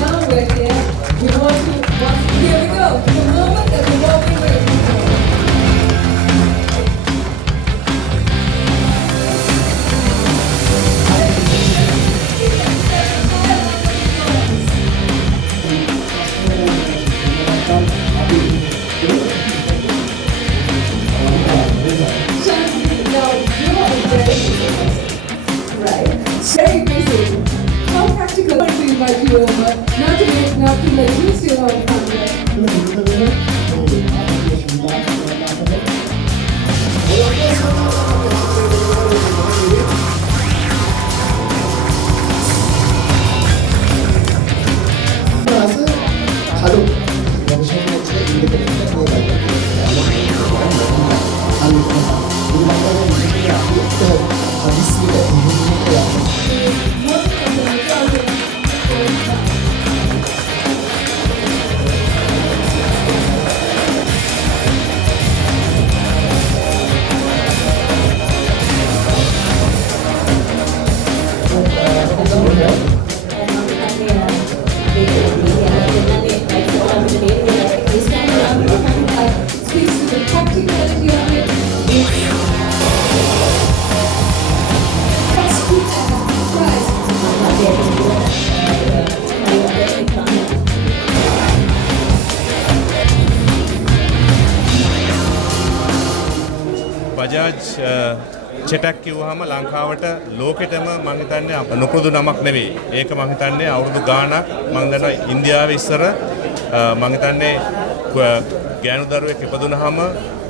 now we're here. We want to, here we go. The moment that we've all been waiting for. Very busy. How practical to invite you over? Not to let you see our family. Bajaj චෙටක් කිව්වහම ලංකාවට ලෝකෙටම මම හිතන්නේ නොපුරුදු නමක් නෙවෙයි. ඒක මම හිතන්නේ අවුරුදු ගාණක් මම දන්නවා ඉන්දියාවේ ඉස්සර මම හිතන්නේ ගෑනු දරුවෙක් ඉපදුනහම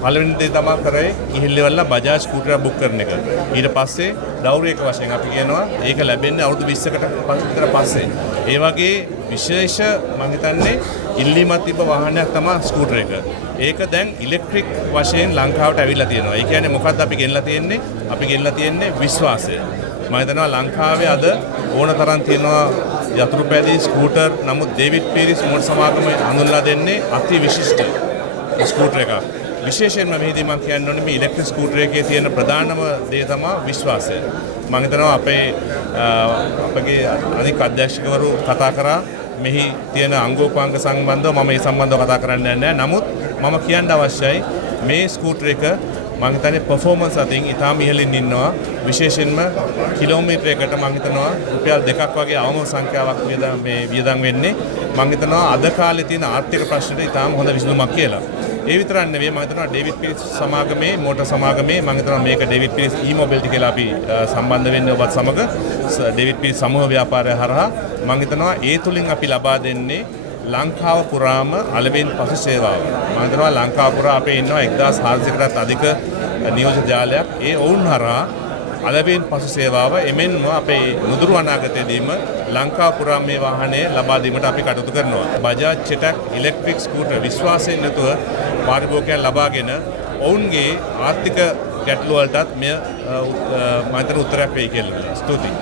පළවෙනි දේ තමයි කරේ ගිහිල්ලා බජාජ් ස්කූටරයක් බුක් කරන එක. ඊට පස්සේ දවුරියක වශයෙන් අපි කියනවා ඒක ලැබෙන්නේ අවුරුදු 20කට විතර පස්සේ. ඒ වගේ විශේෂ මම හිතන්නේ ඉල්ලීමක් තිබ්බ වාහනයක් තමයි ස්කූටර් එක. ඒක දැන් ඉලෙක්ට්‍රික් වශයෙන් ලංකාවට ඇවිල්ලා තියෙනවා. ඒ කියන්නේ මොකක්ද අපි ගෙනලා තියෙන්නේ? අපි ගෙනලා තියෙන්නේ විශ්වාසය. මම හිතනවා ලංකාවේ අද ඕන තරම් තියෙනවා යතුරුපැදි ස්කූටර්. නමුත් ඩේවිඩ් පීරිස් මොටර් සමාගම හඳුන්වලා දෙන්නේ අති විශිෂ්ට ස්කූටර් එකක්. විශේෂයෙන්ම මෙහිදී මම කියන්න ඕනේ මේ ඉලෙක්ට්‍රික් ස්කූටර් එකේ තියෙන ප්‍රධානම දේ තමයි විශ්වාසය. මම හිතනවා අපගේ අනික් අධ්‍යක්ෂකවරු කතා කරා මෙහි තියෙන අංගෝපාංග සම්බන්ධව මම මේ සම්බන්ධව කතා කරන්න නැහැ. නමුත් මම කියන්න අවශ්‍යයි මේ ස්කූටර් එක මම හිතන්නේ පර්ෆෝමන්ස් අතින් ඉතාම ඉහළින් ඉන්නවා. විශේෂයෙන්ම කිලෝමීටරයකට මම හිතනවා රුපියල් 2ක් වගේ අවම සංඛ්‍යාවක් වියදම් වෙන්නේ. මම හිතනවා අද කාලේ තියෙන ආර්ථික ප්‍රශ්නෙට ඉතාම හොඳ විසඳුමක් කියලා. ඒ විතරක් නෙවෙයි මම හිතනවා ඩේවිඩ් පීරිස් සමාගමේ මෝටර් සමාගමේ මම හිතනවා මේක ඩේවිඩ් පීරිස් ඊ-මොබිලිටි කියලා අපි සම්බන්ධ වෙන්නේ ඔබත් සමග ඩේවිඩ් පීරිස් සමූහ ව්‍යාපාරය හරහා මම හිතනවා ඒ තුලින් අපි ලබා දෙන්නේ ලංකාව පුරාම අලෙවින් පසු සේවාව. මම හිතනවා ලංකාව පුරා අපේ ඉන්නවා 1400කටත් අධික නියෝජිත ජාලයක්. ඒ ඔවුන් හරහා අලෙවින් පසු සේවාව එමෙන්ම අපේ නුදුරු අනාගතයේදීම ලංකාව පුරා මේ වාහනය ලබා දීමට අපි කටයුතු කරනවා. බජාජ් චෙටක් ඉලෙක්ට්‍රික් ස්කූටර් විශ්වාසයෙන් යුතුව පාරිභෝගිකයන් ලබාගෙන ඔවුන්ගේ ආර්ථික ගැටලු වලටත් මෙය මම හිතන උත්තරයක් වෙයි කියලා. ස්තුතියි.